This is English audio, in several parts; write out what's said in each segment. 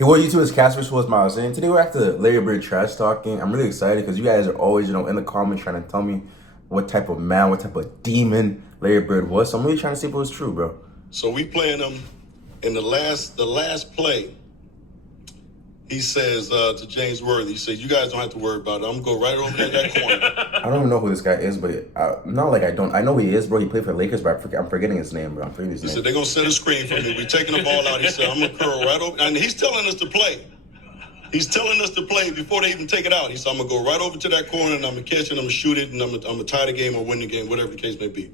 Hey, what YouTube is Casper was my saying. Today we're back to Larry Bird trash talking. I'm really excited because you guys are always, in the comments trying to tell me what type of man, what type of demon Larry Bird was. So I'm really trying to see if it was true, bro. So we playing him in the last play. He says to James Worthy, he says, "You guys don't have to worry about it. I'm gonna go right over there in that corner." I don't even know who this guy is, but not like I don't. I know who he is, bro. He played for the Lakers, but I'm forgetting his name, bro. I'm forgetting his name. He said, "They're gonna set a screen for me. We're taking the ball out." He said, "I'm gonna curl right over," and he's telling us to play. He's telling us to play before they even take it out. He said, "I'm gonna go right over to that corner and I'm gonna catch it, and I'm gonna shoot it, and I'm gonna tie the game or win the game, whatever the case may be."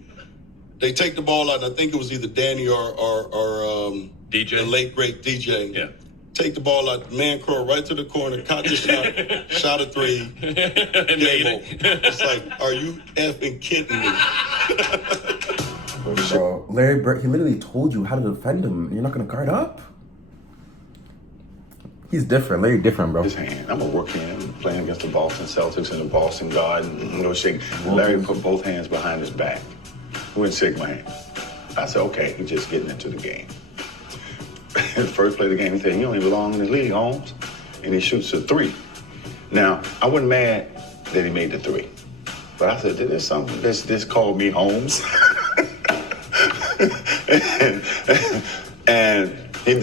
They take the ball out, and I think it was either Danny or DJ, the late great DJ. Yeah. Take the ball out, man curl right to the corner, caught the shot, shot a three, game over. It's like, are you effing kidding me? So Larry Bird, he literally told you how to defend him. You're not gonna guard up. He's different. Larry different, bro. His hand. I'm a rookie playing against the Boston Celtics in the Boston Garden. Shake. Larry put both hands behind his back. He wouldn't shake my hand. I said, okay, he's just getting into the game. His first play of the game, he said, "You don't even belong in the league, Holmes." And he shoots a three. Now, I wasn't mad that he made the three. But I said, there's something this called me Holmes. and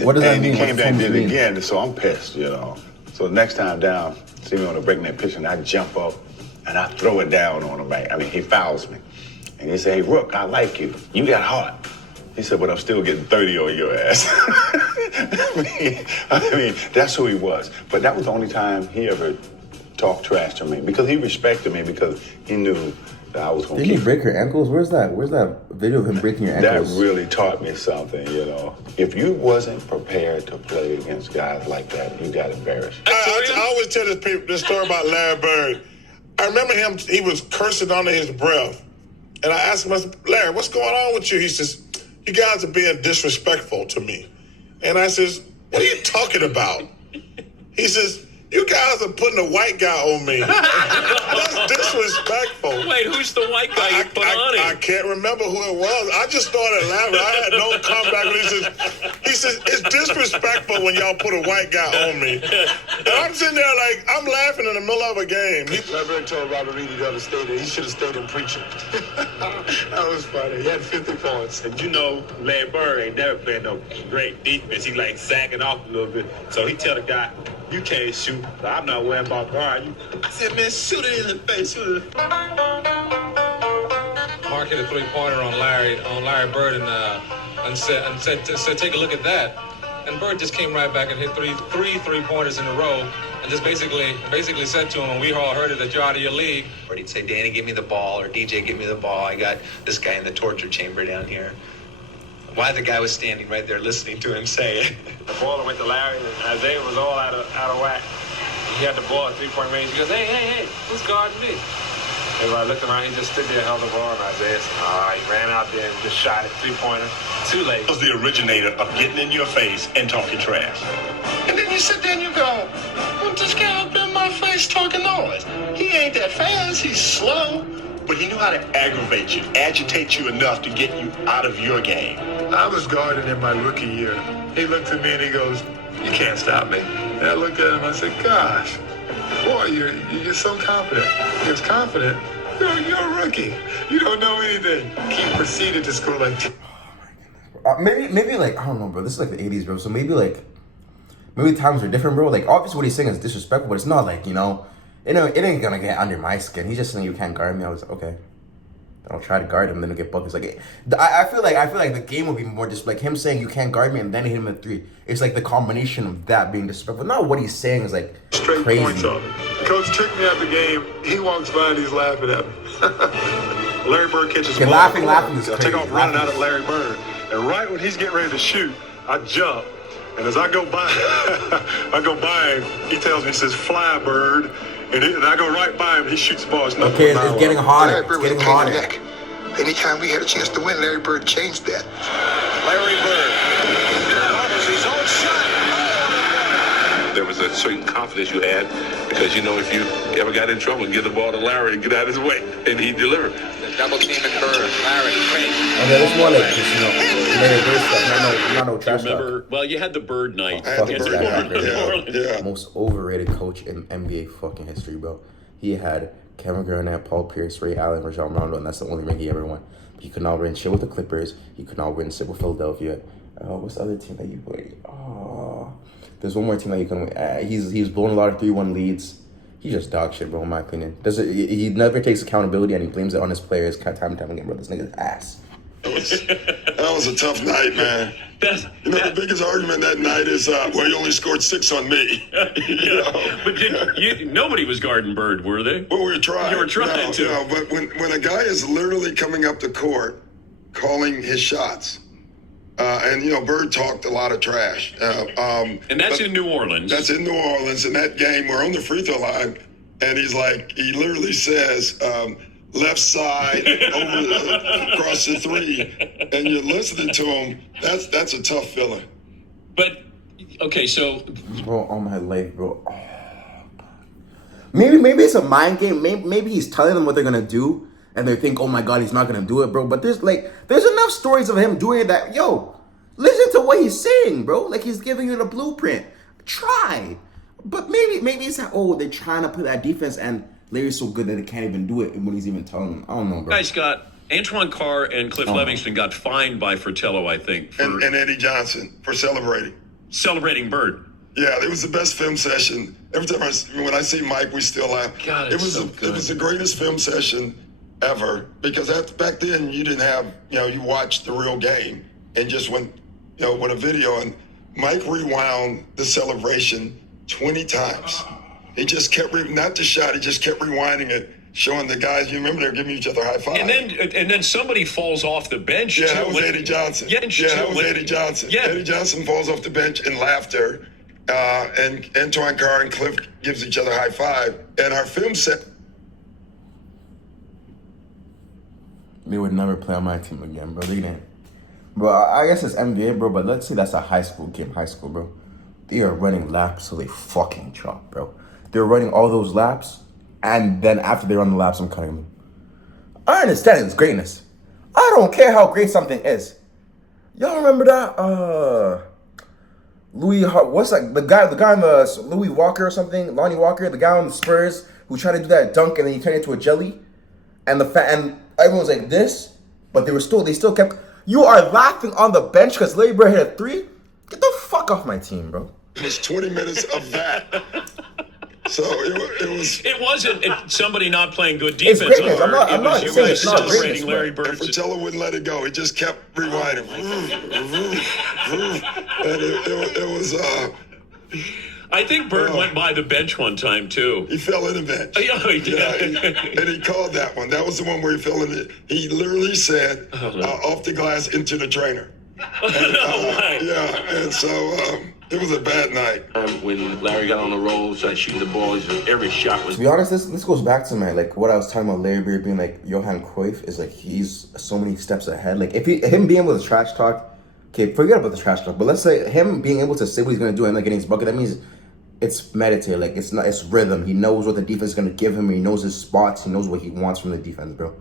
what does that mean? He came back and did it again, so I'm pissed, So the next time down, see me on the breakneck pitch, and I jump up and I throw it down on him. I mean, he fouls me. And he said, "Hey, Rook, I like you. You got heart." He said, "But I'm still getting 30 on your ass." I mean, that's who he was. But that was the only time he ever talked trash to me because he respected me because he knew that I was going to Didn't he break your ankles? Where's that video of him breaking your ankles? That really taught me something, If you wasn't prepared to play against guys like that, you got embarrassed. I always tell this story about Larry Bird. I remember him, he was cursing under his breath. And I asked him, I said, "Larry, what's going on with you?" He says, "You guys are being disrespectful to me." And I says, "What are you talking about?" He says, "You guys are putting a white guy on me." That's disrespectful. Wait, who's the white guy you put on I him? can't remember who it was. I just started laughing. I had no comeback. He says, "It's disrespectful when y'all put a white guy on me." And I'm sitting there like, I'm laughing in the middle of a game. Larry Bird told Robert Reedy the other day that he should have stayed in preaching. That was funny. He had 50 points. And Larry Bird ain't never playing no great defense. He like sagging off a little bit. So he tell the guy, "You can't shoot. So I'm not worrying about guard you." I said, "Man, shoot it in the face. Shoot it." Mark hit a three-pointer on Larry Bird and said, "Take a look at that." And Bird just came right back and hit three-pointers in a row, and just basically said to him, when we all heard it, that you're out of your league. Or he'd say, "Danny, give me the ball," or "DJ, give me the ball. I got this guy in the torture chamber down here." Why the guy was standing right there listening to him say it. The ball went to Larry, and Isaiah was all out of whack. He had the ball at three-point range. He goes, hey, who's guarding me? Everybody looked around. He just stood there, held the ball, and Isaiah said, he ran out there and just shot it, three-pointer. Too late. He was the originator of getting in your face and talking trash. And then you sit there and you go, "Well, this guy up in my face talking noise. He ain't that fast. He's slow." But he knew how to aggravate you, agitate you enough to get you out of your game. I was guarding in my rookie year. He looked at me and he goes, "You can't stop me." And I looked at him and I said, "Gosh, boy, you're so confident." He was confident. You're a rookie. You don't know anything. He proceeded to score like... Maybe like, I don't know, bro. This is like the 80s, bro. So maybe times are different, bro. Like, obviously what he's saying is disrespectful, but it's not like, it ain't gonna get under my skin. He's just saying you can't guard me. I was like, okay. Then I'll try to guard him, then he'll get buckets. Like, I feel like the game would be more just like him saying you can't guard me and then hit him at three. It's like the combination of that being disrespectful. Not what he's saying is like straight crazy. Points up. Coach took me out the game. He walks by and he's laughing at me. Larry Bird catches the ball. Laughing is crazy. I take off running out at Larry Bird. And right when he's getting ready to shoot, I jump. And as I go by, him, he tells me, he says, "Fly, Bird." And I go right by him. He shoots the ball. It's okay, it's getting hotter. Larry Bird it's getting hotter. Neck. Anytime we had a chance to win, Larry Bird changed that. Larry Bird. His own shot. There was a certain confidence you had because, you know, if you ever got in trouble, give the ball to Larry and get out of his way, and he delivered. The double team and Bird. Larry, great. And then it's more like just, you know, Larry Bird stuff, not no trash talk. Remember, well, you had the Bird night. I had the against Bird night, New Orleans. yeah. Most overrated coach in NBA fucking history, bro. He had Kevin Garnett, Paul Pierce, Ray Allen, Rajon Rondo, and that's the only ring he ever won. He could not win shit with the Clippers. He could not win shit with Philadelphia. What's the other team that you played? There's one more team that you can win. He's blown a lot of 3-1 leads. He's just dog shit, bro, in my opinion. He never takes accountability, and he blames it on his players time and time again, bro. This nigga's ass. That was a tough night, man. The biggest argument that night is, well, you only scored 6 on me. You know? But nobody was guarding Bird, were they? Well, we were trying. You were trying to. No, but when a guy is literally coming up the court, calling his shots, and, you know, Bird talked a lot of trash. And that's in New Orleans. That's in New Orleans. In that game, we're on the free throw line, and he literally says, left side across the 3, and you're listening to him. That's a tough feeling. But okay, so bro, on my life, bro. Oh, maybe it's a mind game. Maybe he's telling them what they're gonna do, and they think, oh my god, he's not gonna do it, bro. But there's enough stories of him doing it that, yo, listen to what he's saying, bro. Like, he's giving you the blueprint. Try, but maybe it's that, oh, they're trying to put that defense and. Larry's so good that they can't even do it when he's even telling them. I don't know, bro. Guys got Antoine Carr and Cliff Livingston got fined by Fratello, I think. And Eddie Johnson for celebrating Bird. Yeah, it was the best film session. Every time when I see Mike, we still laugh. God, it was the greatest film session ever because back then you didn't have, you know, you watched the real game and just went, you know, with a video, and Mike rewound the celebration 20 times. He just kept not the shot. He just kept rewinding it, showing the guys. You remember they were giving each other high five. And then somebody falls off the bench. Yeah, that was Eddie Johnson. Yeah, that was Eddie Johnson. Yeah. Eddie Johnson falls off the bench in laughter, and Antoine Carr and Cliff gives each other high five. And our film set. They would never play on my team again, bro. They didn't. Bro, I guess it's NBA, bro. But let's say that's a high school game, bro. They are running laps so they fucking drop, bro. They're running all those laps, and then after they run the laps, I'm cutting them. I understand it's greatness. I don't care how great something is. Y'all remember that? What's that? The guy on the Louis Walker or something? Lonnie Walker, the guy on the Spurs who tried to do that dunk and then he turned into a jelly, and and everyone was like this, but they still kept. You are laughing on the bench because Larry Bird hit a 3. Get the fuck off my team, bro. It was 20 minutes of that. So it wasn't somebody not playing good defense. It's greatness. I'm not you saying guys it's not celebrating greatness, Larry Bird. And Fratello wouldn't let it go. He just kept rewinding. And it was. I think Bird went by the bench one time too. He fell in the bench. Yeah, he did. Yeah, and he called that one. That was the one where he fell in it. He literally said, "Off the glass into the trainer." And, yeah, and so it was a bad night. When Larry got on the roll, started shooting the ball, every shot was. To be honest, this goes back to like what I was talking about. Larry Bird being like Johan Cruyff is like he's so many steps ahead. Like if him being able to trash talk, okay, forget about the trash talk. But let's say him being able to say what he's gonna do and like getting his bucket. That means it's meditated. Like it's rhythm. He knows what the defense is gonna give him. He knows his spots. He knows what he wants from the defense, bro.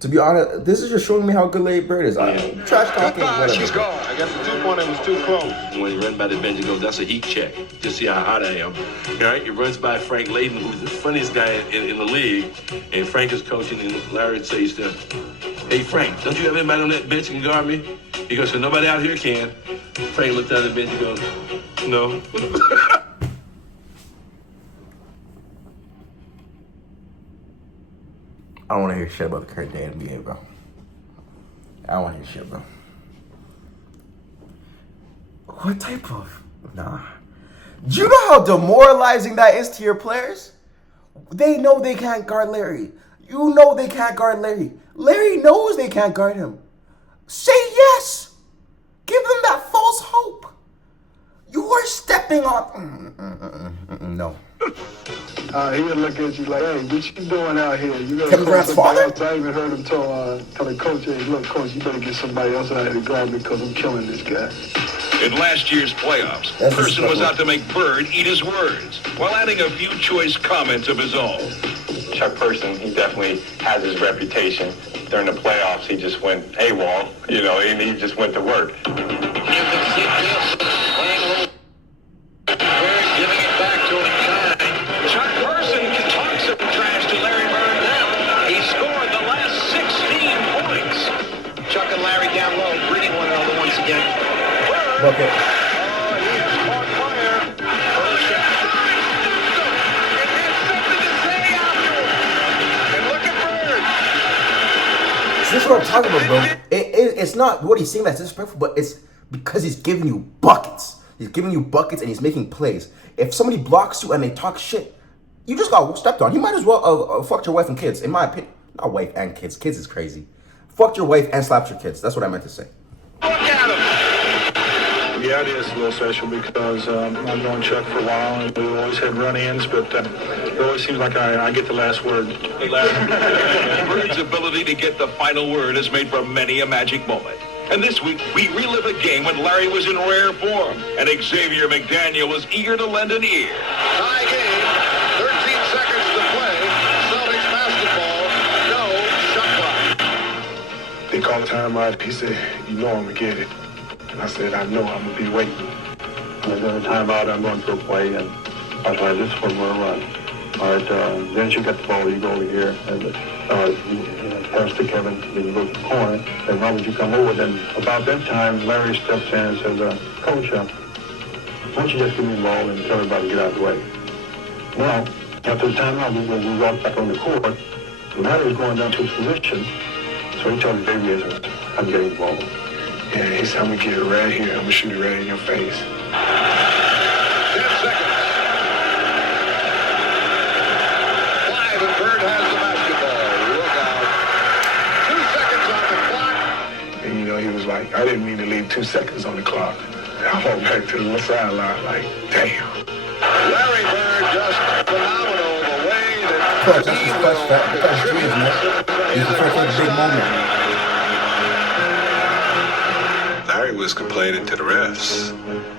To be honest, this is just showing me how good Larry Bird is. Trash talking, whatever. She's gone. I got the 2-pointer. It was too close. When he ran by the bench, he goes, "That's a heat check. Just see how hot I am." All right, he runs by Frank Layden, who's the funniest guy in the league, and Frank is coaching, and Larry says to him, "Hey Frank, don't you have anybody on that bench who can guard me?" He goes, "So nobody out here can." Frank looked down at the bench and goes, "No." I don't want to hear shit about the current day NBA, bro. I don't want to hear shit, bro. What type of... Nah. Do you know how demoralizing that is to your players? They know they can't guard Larry. You know they can't guard Larry. Larry knows they can't guard him. Say yes. Give them that false hope. You are stepping on... No. He would look at you like, "Hey, what you doing out here? You gotta Kevin Durant's father?" I even heard him tell the coach, "Hey, look, coach, you better get somebody else out here to guard me because I'm killing this guy." In last year's playoffs, That's Person was disrespectful. out to make Bird eat his words, while adding a few choice comments of his own. Chuck Person, he definitely has his reputation. During the playoffs, he just went AWOL, and he just went to work. Chuck Person can talk some trash to Larry Bird now. He scored the last 16 points. Chuck and Larry down low, breathing one another once again. Bucket. He's caught fire. Person. It has something to say after. And look at Bird. This is what I'm talking about, bro. It's not what he's saying that's disrespectful, but it's because he's giving you buckets. He's giving you buckets and he's making plays. If somebody blocks you and they talk shit, you just got stepped on. You might as well fucked your wife and kids. In my opinion, not wife and kids. Kids is crazy. Fucked your wife and slapped your kids. That's what I meant to say. Look at him. Yeah, it is a little special because I've known Chuck for a while and we always had run-ins, but it always seems like I get the last word. Bird's ability to get the final word has made for many a magic moment. And this week, we relive a game when Larry was in rare form, and Xavier McDaniel was eager to lend an ear. Tie game, 13 seconds to play. Celtics basketball, no shot clock. They called timeout. He said, "You know I'm going to get it." And I said, "I know I'm going to be waiting." And then the timeout, I'm going to play, and I was like, "This is what we're going to run." All right, then you got the ball, you go over here, and you pass to Kevin, then you go to the corner, and Robert, you come over. Then about that time, Larry steps in and says, "Coach, why don't you just give me the ball and tell everybody to get out of the way?" Well, after the timeout, we walk back on the court, and Larry's going down to his position, so he tells Xavier, "I'm getting the ball." Yeah, he said, "I'm going to get it right here. I'm going to shoot it right in your face." 10 seconds. Clive and Bird has the basketball. Look out. 2 seconds on the clock. And he was like, "I didn't mean to leave 2 seconds on the clock." And I walked back to the sideline like, damn. Larry Bird just phenomenal the way that Clutch, that's his clutch. That's dreams, man. He's the first big moment. Larry was complaining to the refs,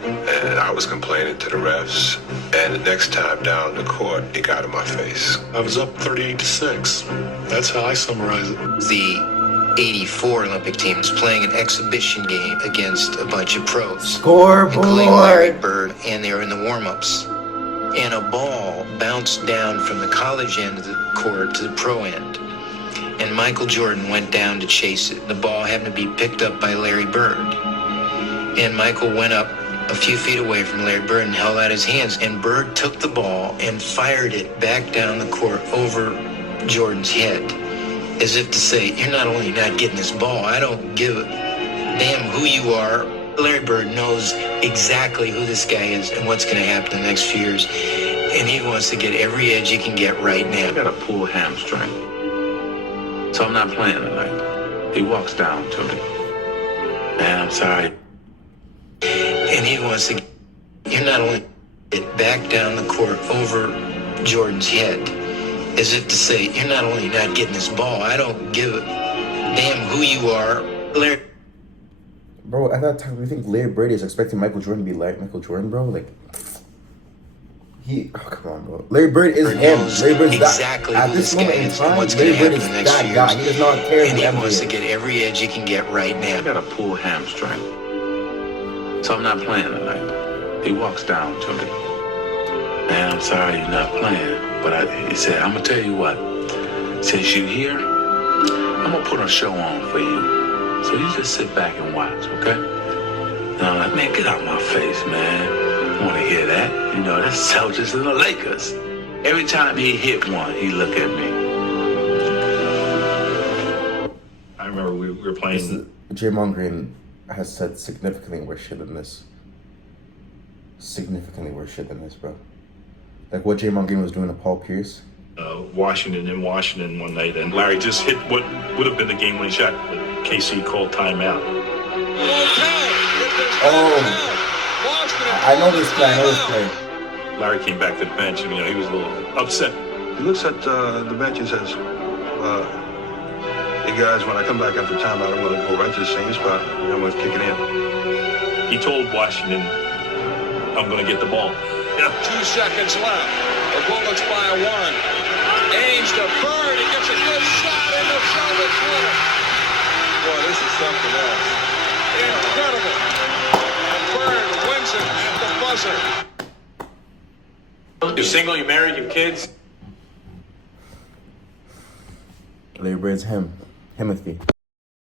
and I was complaining to the refs, and the next time down the court, he got in my face. I was up 38-6. That's how I summarize it. The 84 Olympic team is playing an exhibition game against a bunch of pros, including Larry Bird, and they were in the warm-ups. And a ball bounced down from the college end of the court to the pro end. And Michael Jordan went down to chase it. The ball happened to be picked up by Larry Bird. And Michael went up a few feet away from Larry Bird and held out his hands. And Bird took the ball and fired it back down the court over Jordan's head, as if to say, "You're not only not getting this ball, I don't give a damn who you are." Larry Bird knows exactly who this guy is and what's going to happen in the next few years. And he wants to get every edge he can get right now. I got a pulled hamstring, so I'm not playing tonight. He walks down to me. Man, I'm sorry. And he wants to, you're not only get back down the court over Jordan's head, as if to say, "You're not only not getting this ball, I don't give a damn who you are." Larry. Bro, at that time, we think Larry Bird is expecting Michael Jordan to be like Michael Jordan, bro? Like, come on, bro. Larry Bird is him. Larry Bird's exactly that. At who this this guy moment in is and time, what's going Larry to Bird happen is in the next that few guy. years. He does not care And who he ever wants is. to get every edge he can get right now. I got a pulled hamstring, so I'm not playing tonight. He walks down to me. Man, I'm sorry you're not playing, but he said, "I'm gonna tell you what. Since you're here, I'm gonna put a show on for you. So you just sit back and watch, okay?" And I'm like, "Man, get out of my face, man. I want to hear that. That's Celtics and the Lakers." Every time he hit one, he look at me. I remember we were playing. Draymond Green has said significantly worse shit than this. Significantly worse shit than this, bro. Like what Draymond Green was doing to Paul Pierce. Washington one night, and Larry just hit what would have been the game-winning shot, but KC called timeout. Oh, I know this play. Larry came back to the bench, and he was a little upset. He looks at the bench and says, "Hey guys, when I come back after timeout, I'm going to go right to the same spot and I'm going to kick it in." he told Washington, I'm going to get the ball. 2 seconds left. The Bullets by 1. Ainge to Bird. He gets a good shot into Celtics winner. Boy, this is something else. Incredible. And Bird wins it at the buzzer. You're single, you're married, you have kids. Larry Bird's Himothy.